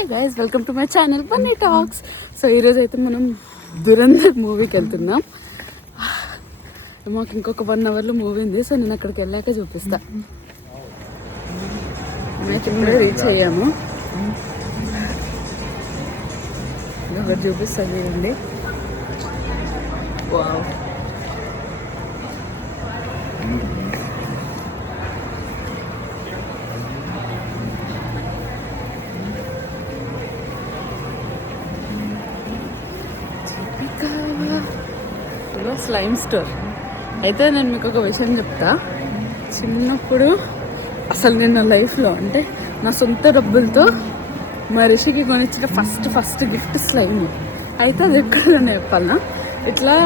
Hi guys, welcome to my channel Bunny talks. So ఈరోజు అయితే మనం దురంధర్ మూవీకి వెళ్తున్నాం. మాకు ఇంకొక 1 అవర్లో మూవీ ఉంది. సో నేను అక్కడికి వెళ్ళాక చూపిస్తా. మేము ఇప్పుడే రీచ్ అయ్యాము. ఒకటి చూపిస్తా చూడండి. Wow, slime store. అయితే నేను మీకు ఒక విషయం చెప్తా. చిన్నప్పుడు అసలు నేను నా లైఫ్లో అంటే నా సొంత డబ్బులతో మా రిషికి కొనిచ్చిన ఫస్ట్ గిఫ్ట్ స్లైమ్. అయితే అది ఎక్కడనే చెప్పాలన్నా, ఇట్లా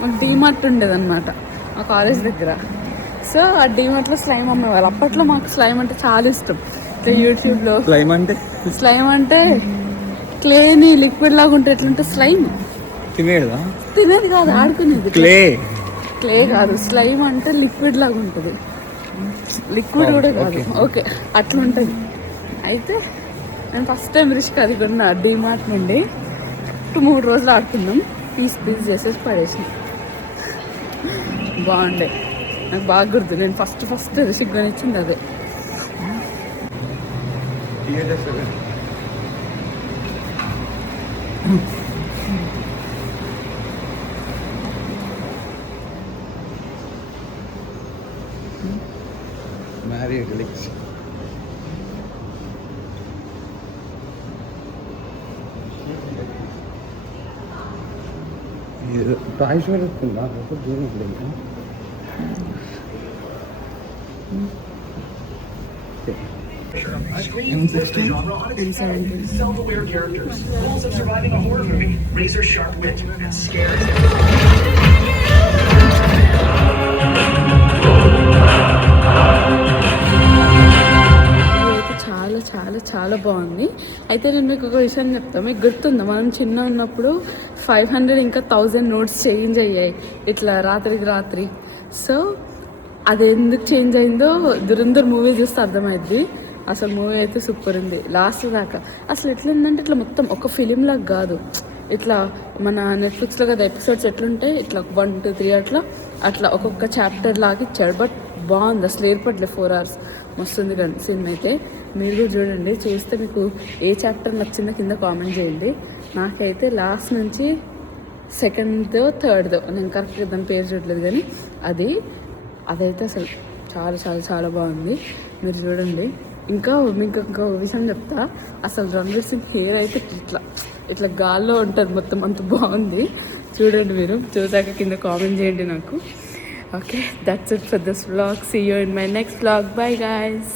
మాకు డీమార్ట్ ఉండేదన్నమాట మా కాలేజ్ దగ్గర. సో ఆ డీమార్ట్లో స్లైమ్ అమ్మేవాళ్ళు. అప్పట్లో మాకు స్లైమ్ అంటే చాలా ఇష్టం. ఇట్లా యూట్యూబ్లో స్లైమ్ అంటే క్లేని లిక్విడ్ లాగా ఉంటే ఎట్లుంటే స్లైమ్ తినేది కాదు, ఆడుకునేది. క్లే కాదు, స్లైమ్ అంటే లిక్విడ్ లాగా ఉంటుంది. లిక్విడ్ కూడా కాదు, ఓకే అట్లా ఉంటుంది. అయితే నేను ఫస్ట్ టైం రిస్క్ అది కొన్నా డీమార్ట్ నుండి. 2-3 రోజులు ఆడుకున్నాం. పీస్ చేసేసి పడేసిన. బాగుండే, నాకు బాగా గుర్తు. నేను ఫస్ట్ రిస్క్ కొనిచ్చింది అదే. Self-aware characters, rules of surviving a horror movie, razor sharp wit, and scares. చాలా బాగుంది. అయితే నేను మీకు ఒక విషయం చెప్తాను. మీకు గుర్తుందా, మనం చిన్న ఉన్నప్పుడు 500 ఇంకా 1000 నోట్స్ చేంజ్ అయ్యాయి ఇట్లా రాత్రి. సో అది ఎందుకు చేంజ్ అయిందో దురంధర్ మూవీ చూస్తే అర్థమైంది. అసలు మూవీ అయితే సూపర్ ఉంది లాస్ట్ దాకా. అసలు ఎట్లుందంటే ఇట్లా మొత్తం ఒక ఫిలిం లాగా కాదు, ఇట్లా మన నెట్ఫ్లిక్స్లో కదా ఎపిసోడ్స్ ఎట్లుంటాయి, ఇట్లా 1, 2, 3 అట్లా ఒక్కొక్క చాప్టర్ లాగా ఇచ్చాడు. బట్ బాగుంది, అసలు ఏర్పడలేదు. 4 hours మస్తుంది కానీ సినిమా అయితే. మీరు కూడా చూడండి. చూస్తే మీకు ఏ చాప్టర్ నచ్చిందో కింద కామెంట్ చేయండి. నాకైతే లాస్ట్ నుంచి 2nd, 3rd నేను కరెక్ట్గా దాని పేరు చూడలేదు కానీ అదైతే అసలు చాలా బాగుంది. మీరు చూడండి. ఇంకా మీకు ఇంకో విషయం చెప్తా. అసలు రణ్వీర్ సింగ్ హెయిర్ అయితే ఇట్లా గాల్లో ఉంటుంది మొత్తం, అంత బాగుంది. చూడండి, మీరు చూసాక కింద కామెంట్ చేయండి నాకు. Okay, that's it for this vlog. See you in my next vlog. Bye guys.